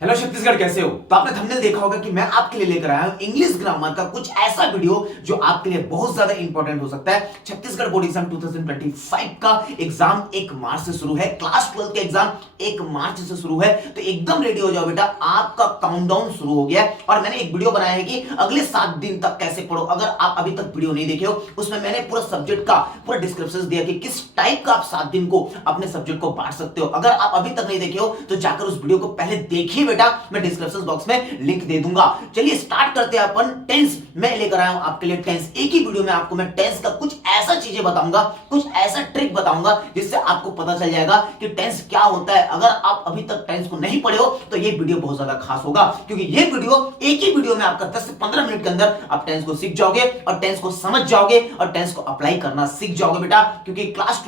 Hello Chhattisgarh, कैसे हो? तो आपने थंबनेल देखा होगा कि मैं आपके लिए लेकर आया हूं इंग्लिश ग्रामर का कुछ ऐसा वीडियो जो आपके लिए बहुत ज्यादा इंपॉर्टेंट हो सकता है। छत्तीसगढ़ बोर्ड एग्जाम 2025 का एग्जाम 1 मार्च से शुरू है। क्लास 12 का एग्जाम 1 मार्च से शुरू है। तो एकदम रेडी हो जाओ बेटा, आपका काउंटडाउन शुरू हो गया है। और मैंने एक वीडियो बनाया है कि अगले 7 दिन तक कैसे पढ़ो। अगर आप अभी तक वीडियो नहीं देखे हो, उसमें मैंने पूरा सब्जेक्ट का पूरा डिस्क्रिप्शन दिया कि किस टाइप का आप 7 दिन को अपने सब्जेक्ट को बांट सकते हो। अगर आप अभी तक नहीं देखे हो तो जाकर उस वीडियो को पहले देखिए बेटा, मैं डिस्क्रिप्शन बॉक्स में लिंक दे दूंगा। चलिए स्टार्ट करते हैं अपन टेंस। मैं लेकर आया हूं आपके लिए टेंस। एक ही वीडियो में आपको मैं टेंस का कुछ ऐसा चीजें बताऊंगा, कुछ ऐसा ट्रिक बताऊंगा जिससे आपको पता चल जाएगा कि टेंस क्या होता है। अगर आप अभी तक टेंस को नहीं पढ़े हो तो ये वीडियो बहुत ज्यादा खास होगा, क्योंकि ये वीडियो एक ही वीडियो में आपका 10 से 15 मिनट के अंदर आप टेंस को सीख जाओगे और टेंस को समझ जाओगे और टेंस को अप्लाई करना सीख जाओगे बेटा। क्योंकि क्लास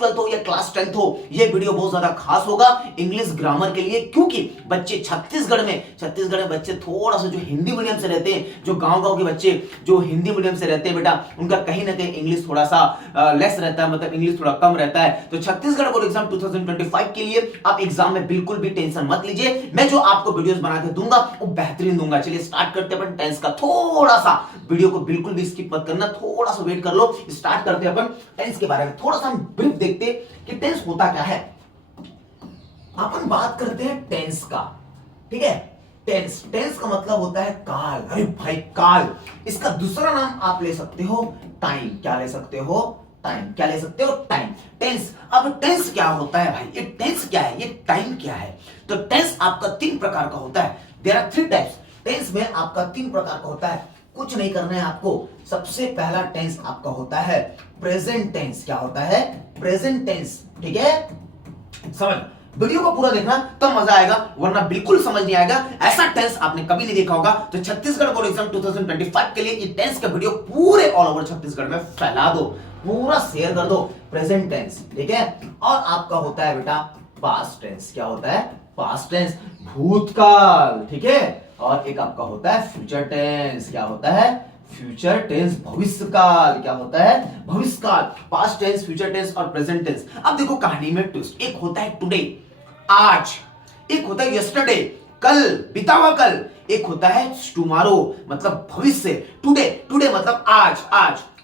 12 हो या क्लास 10 हो, ये वीडियो बहुत ज्यादा खास होगा इंग्लिश ग्रामर के लिए। क्योंकि बच्चे छत्तीसगढ़ में बच्चे थोड़ा सा जो हिंदी मीडियम से रहते हैं, जो गांव के बच्चे जो हिंदी मीडियम से रहते हैं बेटा, उनका कहीं ना कहीं इंग्लिश थोड़ा सा लेस रहता है, मतलब इंग्लिश थोड़ा कम रहता है। तो छत्तीसगढ़ बोर्ड एग्जाम 2025 के लिए आप एग्जाम में बिल्कुल भी टेंशन मत लीजिए। मैं जो आपको वीडियोस बना के दूंगा वो बेहतरीन दूंगा। चलिए स्टार्ट करते हैं अपन टेंस का। थोड़ा सा वीडियो को बिल्कुल भी स्किप मत करना, थोड़ा सा वेट कर लो। स्टार्ट करते हैं अपन टेंस के बारे में। थोड़ा सा हम ब्रीफ देखते हैं कि टेंस होता क्या है। अपन बात करते हैं टेंस का, ठीक है। टेंस का मतलब होता है काल। अरे भाई काल, इसका दूसरा नाम आप ले सकते हो टाइम। क्या ले सकते हो? टाइम। क्या ले सकते हो? टाइम। टेंस। अब टेंस क्या होता है भाई? ये टेंस क्या है? ये टाइम क्या है? तो टेंस आपका 3 प्रकार का होता है। There are 3 types. टेंस में आपका 3 प्रकार का होता है। कुछ नहीं करना है आपको। सबसे पहला टेंस आपका होता है प्रेजेंट टेंस। क्या होता है? प्रेजेंट टेंस, ठीक है। समझ, वीडियो को पूरा देखना तो मजा आएगा, वरना बिल्कुल समझ नहीं आएगा। ऐसा टेंस आपने कभी नहीं देखा होगा। तो छत्तीसगढ़ बोर्ड एग्जाम 2025 के लिए ये टेंस का वीडियो पूरे ऑल ओवर छत्तीसगढ़ में फैला दो, पूरा शेयर कर दो। प्रेजेंट टेंस, ठीक है। और आपका होता है बेटा पास्ट टेंस। क्या होता है? पास्ट टेंस, भूतकाल, ठीक है। और एक आपका होता है फ्यूचर टेंस। क्या होता है? फ्यूचर टेंस, भविष्यकाल। क्या होता है? भविष्यकाल। पास्ट टेंस, फ्यूचर टेंस और प्रेजेंट टेंस। अब देखो कहानी में ट्विस्ट। एक होता है टुडे, आज। एक होता है यस्टरडे, कल, बीता हुआ कल। एक होता है टुमारो, मतलब भविष्य। टुडे, टुडे मतलब आज।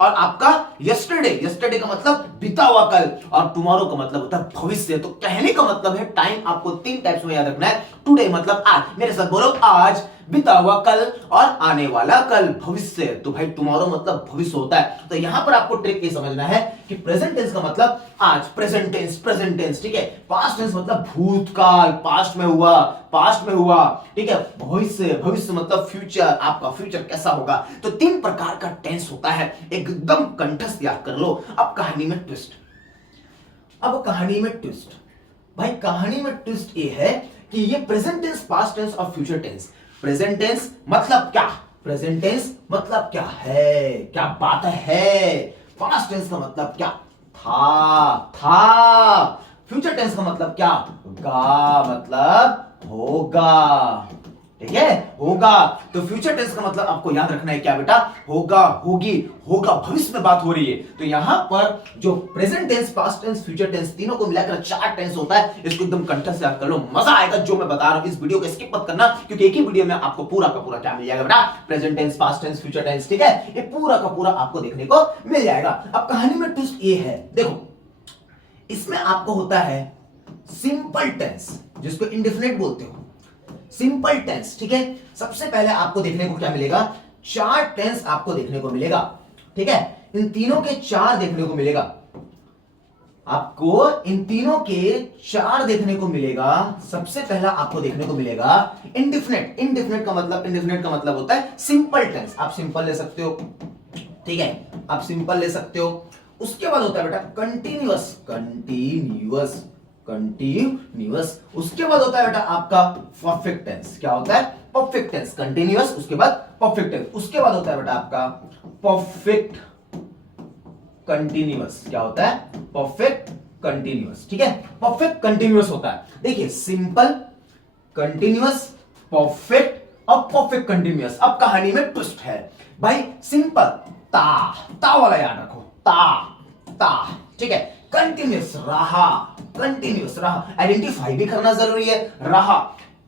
और आपका यस्टरडे का मतलब बीता हुआ कल। और टुमारो का मतलब होता है भविष्य। तो कहने का मतलब है टाइम आपको 3 टाइप्स में याद रखना है। टुडे मतलब आज, मेरे साथ बोलो आज, बीता हुआ कल और आने वाला कल, भविष्य। तो भाई टुमारो मतलब भविष्य होता है। तो यहां पर आपको ट्रिक ये समझना है कि प्रेजेंट टेंस का मतलब आज, प्रेजेंट टेंस, ठीक है। पास्ट टेंस मतलब भूतकाल, पास्ट में हुआ, ठीक है। भविष्य मतलब फ्यूचर, आपका फ्यूचर कैसा होगा। तो 3 प्रकार का टेंस होता है, एकदम कंठस्थ याद कर लो। अब कहानी में ट्विस्ट। भाई कहानी में ट्विस्ट ये है कि ये प्रेजेंट टेंस, पास्ट टेंस और फ्यूचर टेंस। प्रेजेंट टेंस मतलब क्या? प्रेजेंट टेंस मतलब क्या है? क्या बात है। पास्ट टेंस का मतलब क्या? था। फ्यूचर टेंस का मतलब क्या? मतलब होगा, ठीक है, होगा। तो फ्यूचर टेंस का मतलब आपको याद रखना है क्या बेटा? होगा, होगी, होगा, भविष्य में बात हो रही है। तो यहां पर जो present tense, past tense, future tense, तीनों को मिलाकर 4 टेंस होता है। इसको एकदम कंठस्थ से याद कर लो, मजा आएगा जो मैं बता रहा हूं। इस वीडियो को स्किप मत करना, क्योंकि एक ही वीडियो में आपको पूरा का पूरा क्या मिल जाएगा बेटा? Present tense, past tense, future tense, ठीक है। ये पूरा का पूरा आपको देखने को मिल जाएगा। अब कहानी में ट्विस्ट ये है, देखो इसमें आपको होता है सिंपल टेंस, जिसको इंडेफिनिट बोलते हो, सिंपल टेंस, ठीक है। सबसे पहले आपको देखने को क्या मिलेगा? 4 टेंस आपको देखने को मिलेगा, ठीक है। इन तीनों के 4 देखने को मिलेगा आपको, इन तीनों के 4 देखने को मिलेगा। सबसे पहला आपको देखने को मिलेगा इंडेफिनिट का मतलब होता है सिंपल टेंस। आप सिंपल ले सकते हो, ठीक है, आप सिंपल ले सकते हो। उसके बाद होता है बेटा कंटीन्यूअस। उसके बाद होता है बेटा आपका परफेक्ट टेंस। क्या होता है? परफेक्ट टेंस, कंटीन्यूअस, उसके बाद परफेक्ट टेंस। उसके बाद होता है बेटा आपका परफेक्ट कंटीन्यूअस। क्या होता है? परफेक्ट कंटीन्यूअस, ठीक है। परफेक्ट कंटीन्यूअस होता है। देखिए सिंपल, कंटीन्यूअस, परफेक्ट और परफेक्ट कंटीन्यूअस। अब कहानी में ट्विस्ट है भाई। सिंपल ता वाला याद रखो, ता, ठीक है। कंटीन्यूअस रहा, आइडेंटिफाई भी करना जरूरी है। रहा,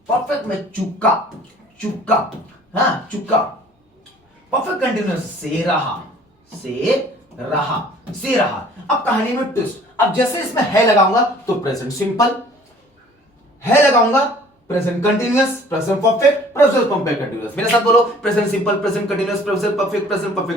परफेक्ट में चुका, चुका, हाँ चुका। परफेक्ट कंटिन्यूअस से रहा, से रहा, से रहा। अब कहानी में ट्विस्ट, अब जैसे इसमें है लगाऊंगा तो प्रेजेंट सिंपल, है लगाऊंगा present continuous, present perfect, present perfect continuous. मेरे साथ बोलो, present simple, present continuous, present perfect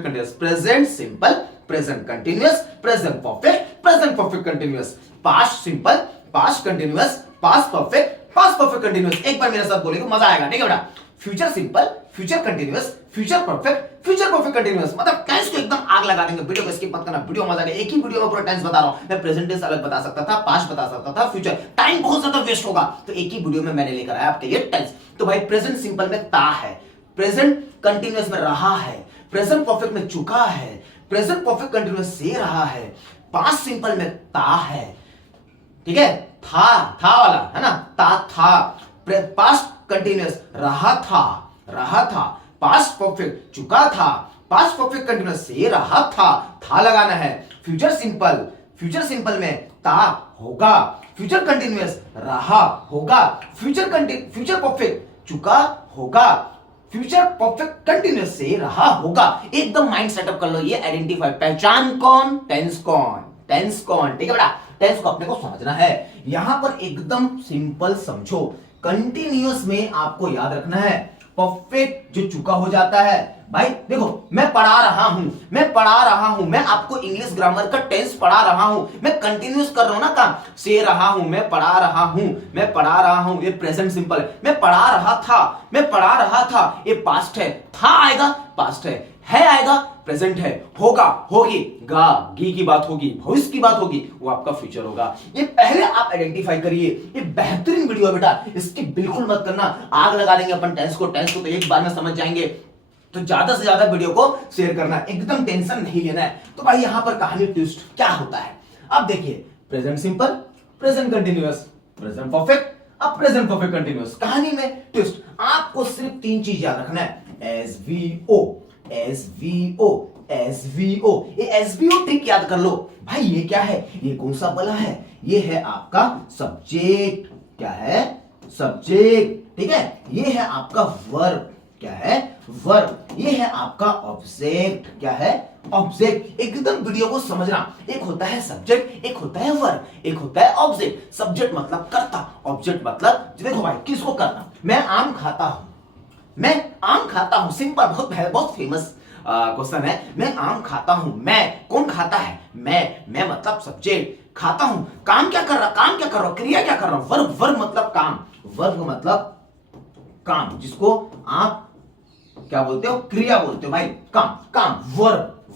continuous, present simple, present continuous, present perfect, present perfect continuous, past simple, past continuous, past perfect continuous. एक बार मेरे साथ बोलेंगे मजा आएगा, ठीक है बेटा। Future simple, future continuous, future perfect continuous. मतलब टेंस को एकदम आग लगा देंगे। वीडियो को स्किप मत करना, वीडियो मजा आएगा। एक ही वीडियो में पूरा टेंस बता रहा हूं मैं। प्रेजेंट टेंस अलग बता सकता था, पास्ट बता सकता था, फ्यूचर, टाइम बहुत ज्यादा वेस्ट होगा, तो एक ही वीडियो में मैंने लेकर आया आपके लिए टेंस। तो भाई प्रेजेंट सिंपल में ता है, प्रेजेंट कंटिन्यूअस में रहा है, प्रेजेंट परफेक्ट में चुका है, प्रेजेंट परफेक्ट कंटिन्यूअस से रहा है, पास्ट सिंपल में ता है, ठीक है, था वाला है ना, ता था। पास्ट कंटिन्यूअस रहा था, पास्ट परफेक्ट चुका था, पास्ट परफेक्ट कंटिन्यूअस से रहा था लगाना है। फ्यूचर सिंपल में ता होगा, फ्यूचर कंटिन्यूअस रहा होगा, फ्यूचर परफेक्ट चुका होगा, फ्यूचर परफेक्ट कंटिन्यूअस से रहा होगा। एकदम माइंड सेटअप कर लो, ये आइडेंटिफाई, पहचान कौन, टेंस कौन, ठीक है बेटा। टेंस को अपने को समझना है। यहां पर एकदम सिंपल समझो, कंटिन्यूअस में आपको याद रखना है परफेक्ट जो चुका हो जाता है। भाई देखो, मैं पढ़ा रहा हूं, मैं आपको इंग्लिश ग्रामर का टेंस पढ़ा रहा हूं, मैं कंटिन्यूअस कर रहा हूं ना काम, से रहा हूं, मैं पढ़ा रहा हूं, ये प्रेजेंट सिंपल है। मैं पढ़ा रहा था, ये पास्ट है, था आएगा पास्ट है आएगा प्रेजेंट है, होगा होगी, गा गी की बात होगी, भविष्य की बात होगी, वो आपका फ्यूचर होगा। ये पहले आप आइडेंटिफाई करिए। ये बेहतरीन वीडियो है बेटा, इसकी बिल्कुल मत करना, आग लगा देंगे अपन टेंस को तो एक बार में समझ जाएंगे। तो ज्यादा से ज्यादा वीडियो को शेयर करना, एकदम टेंशन नहीं लेना है। तो भाई यहां पर कहानी ट्विस्ट क्या होता है, अब देखिए, present simple, present continuous, present perfect, अब प्रेजेंट परफेक्ट कंटिन्यूअस। कहानी में ट्विस्ट, आपको सिर्फ 3 चीज याद रखना है, एसवीओ, ये एसवीओ ट्रिक याद कर लो। भाई ये क्या है, ये कौन सा बला है, ये है आपका सब्जेक्ट, क्या है, सब्जेक्ट, ठीक है। ये है आपका वर्ब, क्या है, वर्ब। ये है आपका ऑब्जेक्ट, क्या है, ऑब्जेक्ट। एकदम वीडियो को समझना, एक होता है सब्जेक्ट, एक होता है वर्ब, एक होता है ऑब्जेक्ट। सब्जेक्ट मतलब करता, ऑब्जेक्ट मतलब देखो भाई किसको करना। मैं आम खाता हूं, सिंपल, बहुत फेमस क्वेश्चन है। मैं आम खाता हूं, मैं कौन खाता है, मैं मतलब सब्जेक्ट, खाता हूं, काम क्या कर रहा, क्रिया क्या कर रहा हूं, वर्ब मतलब काम, वर्ब मतलब काम, जिसको आप क्या बोलते हो, क्रिया बोलते हो भाई, काम,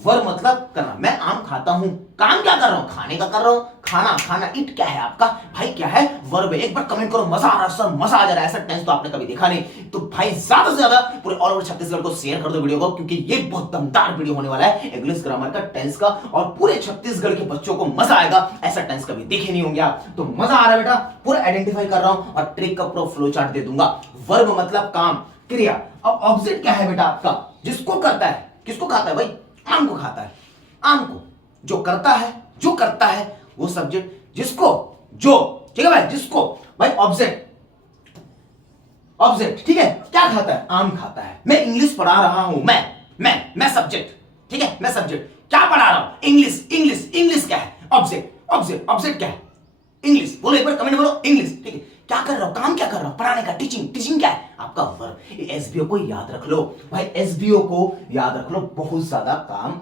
वर्ब मतलब करना। मैं आम खाता हूं, काम क्या कर रहा हूं, खाने का कर रहा हूं, खाना, इट क्या है आपका, भाई क्या है, वर्ब है। एक बार कमेंट करो, मजा आ रहा है सर, मजा आ जा रहा है, ऐसा टेंस तो आपने कभी देखा नहीं। तो भाई ज्यादा से ज्यादा पूरे ऑल ओवर छत्तीसगढ़ को शेयर कर दो वीडियो को, क्योंकि ये बहुत दमदार वीडियो होने वाला है इंग्लिश ग्रामर का, टेंस का, और पूरे छत्तीसगढ़ के बच्चों को मजा आएगा। ऐसा टेंस कभी देखे नहीं होंगे आप, तो मजा आ रहा है बेटा, पूरा आइडेंटिफाई कर रहा हूं और ट्रिक का प्रो फ्लो चार्ट दे दूंगा। वर्ब मतलब काम, क्रिया। अब ऑब्जेक्ट क्या है बेटा आपका, जिसको करता है, किसको खाता है भाई, आम को खाता है, आम को, जो करता है वो सब्जेक्ट, जिसको, जो, ठीक है भाई, जिसको, भाई ऑब्जेक्ट, ठीक है, क्या खाता है, आम खाता है। मैं इंग्लिश पढ़ा रहा हूं, मैं सब्जेक्ट, ठीक है, मैं सब्जेक्ट, क्या पढ़ा रहा हूं, इंग्लिश क्या है, ऑब्जेक्ट क्या है, इंग्लिश। बोलो एक बार कमेंट बोलो, इंग्लिश, ठीक है। क्या कर रहा हूं, काम क्या कर रहा हूं, पढ़ाने का, टीचिंग क्या है आपका, वर्ब। एसबीओ को याद रख लो भाई, एसबीओ को याद रख लो, बहुत ज्यादा काम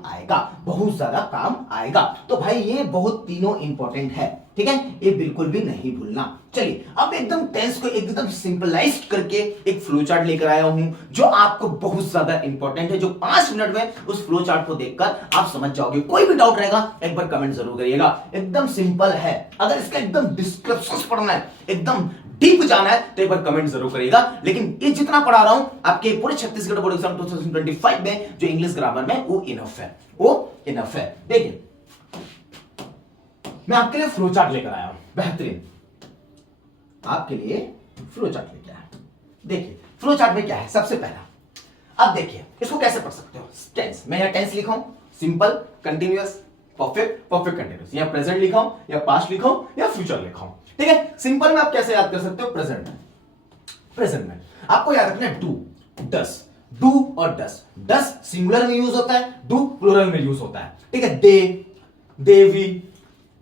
आएगा। तो भाई ये बहुत तीनों इंपॉर्टेंट है, ठीक है, ये बिल्कुल भी नहीं भूलना। चलिए अब एकदम टेंस को एकदम सिंपलाइज करके एक फ्लो चार्ट लेकर आया हूं, जो आपको बहुत ज्यादा इंपॉर्टेंट है, जो 5 मिनट में उस फ्लो चार्ट को देखकर आप समझ जाओगे। कोई भी डाउट रहेगा एक बार कमेंट जरूर करिएगा। एकदम सिंपल है, अगर इसका एकदम डिस्क्रिप्शन पढ़ना है, एकदम डीप जाना है, तो एक बार कमेंट जरूर करिएगा। लेकिन ये जितना पढ़ा रहा हूं आपके पूरे छत्तीसगढ़ बोर्ड एग्जाम 2025 में जो इंग्लिश ग्रामर में, वो इनफ है। देखिए मैं आपके लिए फ्लो चार्ट लेकर आया हूं, बेहतरीन, आपके लिए फ्लो चार्ट लेकर आया। देखिए फ्लो चार्ट में क्या है, सबसे पहला अब देखिए इसको कैसे पढ़ सकते हो, टेंस। मैं यहां टेंस लिखा हूं, सिंपल, कंटिन्यूअस, परफेक्ट कंटिन्यूअस, या प्रेजेंट लिखा हूं, या पास्ट लिखा हूं, या फ्यूचर लिखा हूं, ठीक है। सिंपल में आप कैसे याद कर सकते हो, प्रेजेंट में। आपको याद रखना है डू, डस, डू और डस। डस सिंगुलर में यूज होता है, डू प्लूरल में यूज होता है, ठीक है। दे, वी,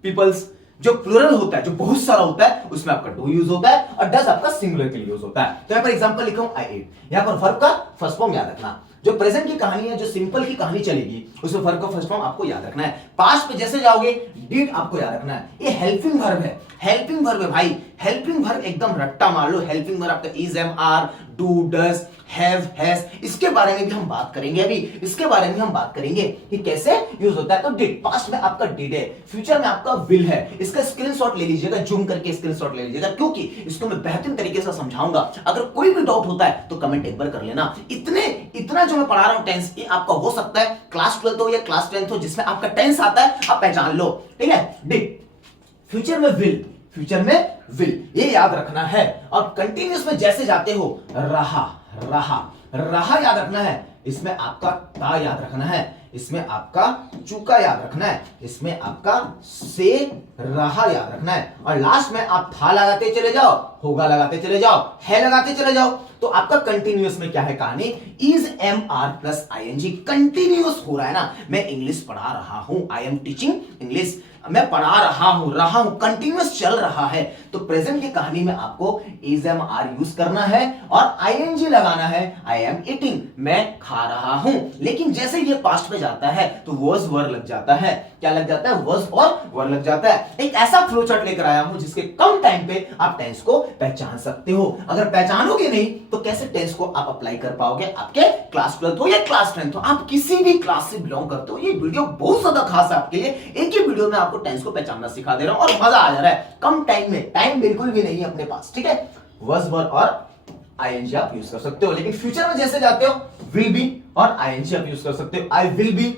पीपल्स, जो प्लूरल होता है, जो बहुत सारा होता है, उसमें आपका डू यूज होता है और डस आपका सिंगुलर के लिए यूज होता है। तो यहां पर एग्जांपल लिखा हूं आई एट। यहां पर वर्ब का फर्स्ट फॉर्म याद रखना। जो प्रेजेंट की कहानी है, जो सिंपल की कहानी चलेगी, उसमें वर्ब का फर्स्ट फॉर्म आपको याद रखना है। पास्ट पे जैसे जाओगे डिड आपको याद रखना है। ये हेल्पिंग वर्ब है, हेल्पिंग वर्ब है भाई। हेल्पिंग वर्ब एकदम रट्टा मार लो। हेल्पिंग वर्ब आपका is, am, are, do, does, have, has. इसके बारे में भी हम बात करेंगे। अभी इसके बारे में हम बात करेंगे कि कैसे यूज होता है। तो डिड, पास्ट में आपका डिड है, फ्यूचर में आपका विल है। इसका स्क्रीनशॉट ले लीजिएगा, जूम करके स्क्रीनशॉट ले लीजिएगा, क्योंकि इसको मैं बेहतरीन तरीके से समझाऊंगा। अगर कोई भी डाउट होता है तो कमेंट एक बार कर लेना। इतना जो मैं पढ़ा रहा हूं टेंस, ये आपका हो सकता है क्लास 12 हो या क्लास 10 हो, जिसमें आपका टेंस आता है, आप पहचान लो, ठीक है। डिड, फ्यूचर में विल, फ्यूचर में विल, ये याद रखना है। और कंटिन्यूस में जैसे जाते हो, रहा, रहा, रहा याद रखना है। इसमें आपका ता याद रखना है, इसमें आपका चूका याद रखना है, इसमें आपका से रहा याद रखना है। और लास्ट में आप था लगाते चले जाओ, होगा लगाते चले जाओ, है लगाते चले जाओ। तो आपका कंटिन्यूअस में क्या है कहानी? Is, am, are plus ING. Continuous हो रहा है ना। मैं इंग्लिश पढ़ा रहा हूं, आई एम टीचिंग इंग्लिश, मैं पढ़ा रहा हूं, कंटिन्यूअस चल रहा है। तो प्रेजेंट की कहानी में आपको इज, एम, आर यूज करना है और आईएनजी लगाना है। आई एम ईटिंग, मैं खा रहा हूं। लेकिन जैसे ये पास्ट में जाता है तो वर्स वर लग जाता है। क्या लग जाता है? वर्स और वर लग जाता है। एक ऐसा फ्लो चार्ट लेकर आया हूं जिसके कम टाइम पे आप टेंस को पहचान सकते हो। अगर पहचानोगे नहीं तो कैसे टेंस को आप अप्लाई कर पाओगे? आपके क्लास 12 हो या क्लास 10 हो, आप किसी भी क्लास से बिलोंग करते हो, ये वीडियो बहुत ज्यादा खास है आपके लिए। एक ही वीडियो में आपको टेंस को पहचानना सिखा दे रहा हूं और मजा आ जा रहा है। कम टाइम में, टाइम बिल्कुल भी नहीं है अपने पास, ठीक है। वर्स वर और आईएनजी आप यूज कर सकते हो। लेकिन फ्यूचर में जैसे जाते हो, विल बी और आईएनजी आप यूज कर सकते हो। आई विल बी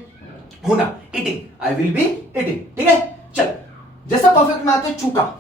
होना, eating, I will be eating, ठीक है। चल, जैसे परफेक्ट में आते हो चूका,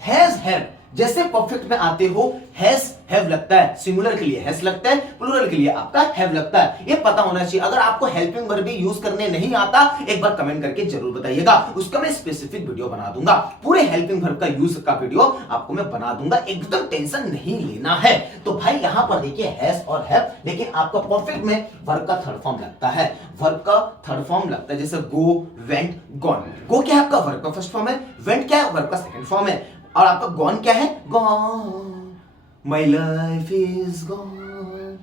हैज, हैव। जैसे परफेक्ट में आते हो, हैज, हैव लगता है, सिंगुलर के लिए हैज लगता है, प्लूरल के लिए आपका हैव लगता है। ये पता होना चाहिए। अगर आपको हेल्पिंग वर्ब भी यूज करने नहीं आता, एक बार कमेंट करके जरूर बताइएगा, उसका मैं स्पेसिफिक वीडियो बना दूंगा। पूरे हेल्पिंग वर्ब का यूज का वीडियो आपको मैं बना दूंगा, एकदम टेंशन नहीं लेना है। तो भाई यहां पर देखिए हैज और हैव, लेकिन आपका परफेक्ट में वर्ब का थर्ड फॉर्म लगता है। वर्ब का थर्ड फॉर्म लगता है, जैसे गो, वेंट, गॉन। गो क्या है आपका? वर्ब का फर्स्ट फॉर्म है। वेंट क्या है? वर्ब का सेकंड फॉर्म है। और आपका गॉन क्या है? Gone, my life is gone,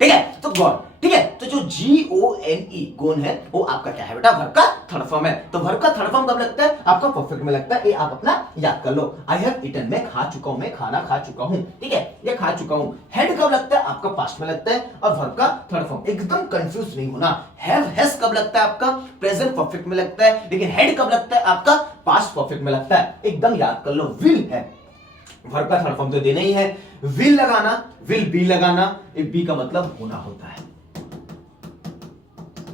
ठीक है। तो गॉन, ठीक है। तो जो GONE गोन है, वो आपका क्या है बेटा? वर्ब का थर्ड फॉर्म है। तो वर्ब का थर्ड फॉर्म कब लगता है? आपका परफेक्ट में लगता है। ये आप अपना याद कर लो। आई हैव ईटन, मैं खा चुका हूं, मैं खाना खा चुका हूं, ठीक है, ये खा चुका हूं। हेड कब लगता है? आपका पास्ट में लगता है और वर्ब का थर्ड फॉर्म। एकदम कंफ्यूज नहीं होना। हैव, हैज कब लगता है? आपका प्रेजेंट परफेक्ट में लगता है। लेकिन हेड कब लगता है? आपका पास्ट परफेक्ट में लगता है। एकदम याद कर लो। विल है, वर्ब का थर्ड फॉर्म तो देना ही है। विल लगाना, विल बी लगाना, बी का मतलब होना होता है,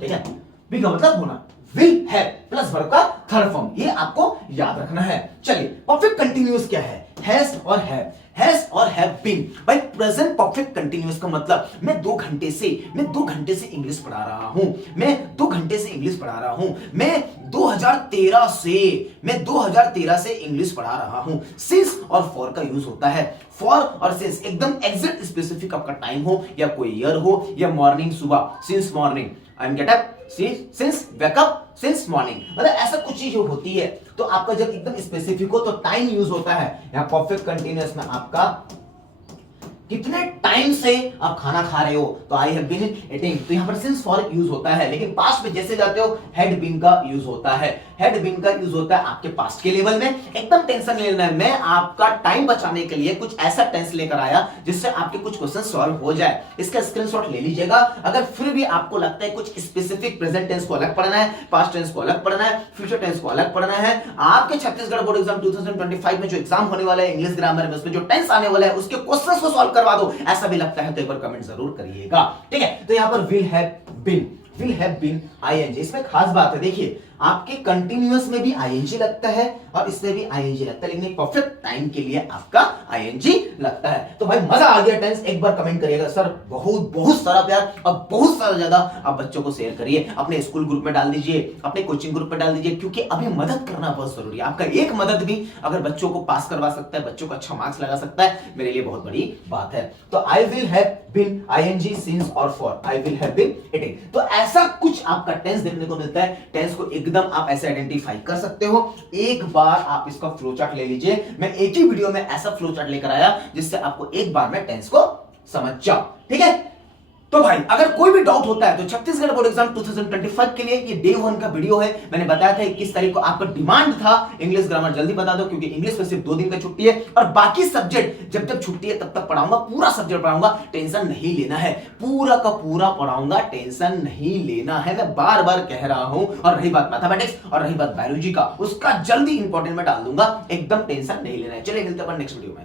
ठीक है। बी का मतलब होना। विल है प्लस वर्ब का थर्ड फॉर्म, ये आपको याद रखना है। चलिए, परफेक्ट कंटिन्यूअस क्या है? हैज और हैव, हैज और हैव बीन। भाई प्रेजेंट परफेक्ट कंटिन्यूअस का मतलब मैं 2 घंटे से इंग्लिश पढ़ा रहा हूं, मैं 2 घंटे से इंग्लिश पढ़ा रहा हूं, मैं 2013 से इंग्लिश पढ़ा रहा हूं। सिंस और फॉर का यूज होता है। फॉर और सिंस एकदम एग्जैक्ट स्पेसिफिक आपका टाइम हो या कोई ईयर हो या मॉर्निंग, सुबह, since morning, I am get up, since wake up, since morning, मतलब ऐसा कुछ चीज होती है। तो आपका जब एकदम स्पेसिफिक हो तो टाइम यूज होता है। यहां परफेक्ट कंटिन्यूअस में आपका कितने टाइम से आप खाना खा रहे हो, तो आई हैव बीन ईटिंग, तो यहां पर सिंस फॉर यूज होता है। लेकिन पास्ट में जैसे जाते हो, हैड बीन का यूज होता है। हैड बीन का यूज होता है आपके पास्ट के लेवल में। एकदम टेंशन नहीं लेना है। मैं आपका टाइम बचाने के लिए कुछ ऐसा टेंस लेकर आया जिससे आपके कुछ क्वेश्चन सॉल्व हो जाए। इसका स्क्रीनशॉट ले लीजिएगा। अगर फिर भी आपको लगता है कुछ स्पेसिफिक प्रेजेंट टेंस को अलग पढ़ना है, पास्ट टेंस को अलग पढ़ना है, फ्यूचर टेंस को अलग पढ़ना है, आपके छत्तीसगढ़ बोर्ड एग्जाम 2025 में जो एग्जाम होने वाला है इंग्लिश ग्रामर में, उसमें जो टेंस आने वाला है उसके क्वेश्चंस को सॉल्व करवा दो, ऐसा भी लगता है तो एक बार कमेंट जरूर करिएगा, ठीक है। तो यहां पर will have been, will have been ING. इसमें खास बात है, देखिए आपके कंटिन्यूअस में भी आईएनजी लगता है और इसमें भी आईएनजी लगता है, लेकिन परफेक्ट टाइम के लिए आपका आईएनजी लगता है। तो भाई मजा आ गया टेंस, एक बार कमेंट करिएगा सर, बहुत बहुत सारा प्यार और बहुत सारा ज्यादा आप बच्चों को शेयर करिए, अपने स्कूल ग्रुप में डाल दीजिए, अपने कोचिंग ग्रुप में डाल दीजिए, क्योंकि अभी मदद करना बहुत जरूरी है। आपका एक मदद भी अगर बच्चों को पास करवा सकता है, बच्चों को अच्छा मार्क्स लगा सकता है, मेरे लिए बहुत बड़ी बात है। तो I will have been, ING, since और for, I will have been eating. तो ऐसा कुछ आपका टेंस देखने को मिलता है। टेंस को एकदम आप ऐसे आइडेंटिफाई कर सकते हो। एक बार आप इसका फ्लो चार्ट ले लीजिए, मैं एक ही वीडियो में ऐसा फ्लो चार्ट लेकर आया जिससे आपको एक बार में टेंस को समझ जाओ, ठीक है। तो भाई अगर कोई भी डाउट होता है तो छत्तीसगढ़ बोर्ड एग्जाम 2025 के लिए ये डे 1 का वीडियो है। मैंने बताया था 21 तारीख को आपका डिमांड था इंग्लिश ग्रामर जल्दी बता दो, क्योंकि इंग्लिश में सिर्फ 2 दिन का छुट्टी है और बाकी सब्जेक्ट जब जब छुट्टी है तब तक पढ़ाऊंगा, पूरा सब्जेक्ट पढ़ाऊंगा, टेंशन नहीं लेना है, पूरा का पूरा पढ़ाऊंगा, टेंशन नहीं लेना है। मैं बार बार कह रहा हूं। और रही बात मैथमेटिक्स और रही बात बायोलॉजी का, उसका जल्दी इंपॉर्टेंट में डाल दूंगा, एकदम टेंशन नहीं लेना है। चलिए मिलते हैं अपन नेक्स्ट वीडियो में।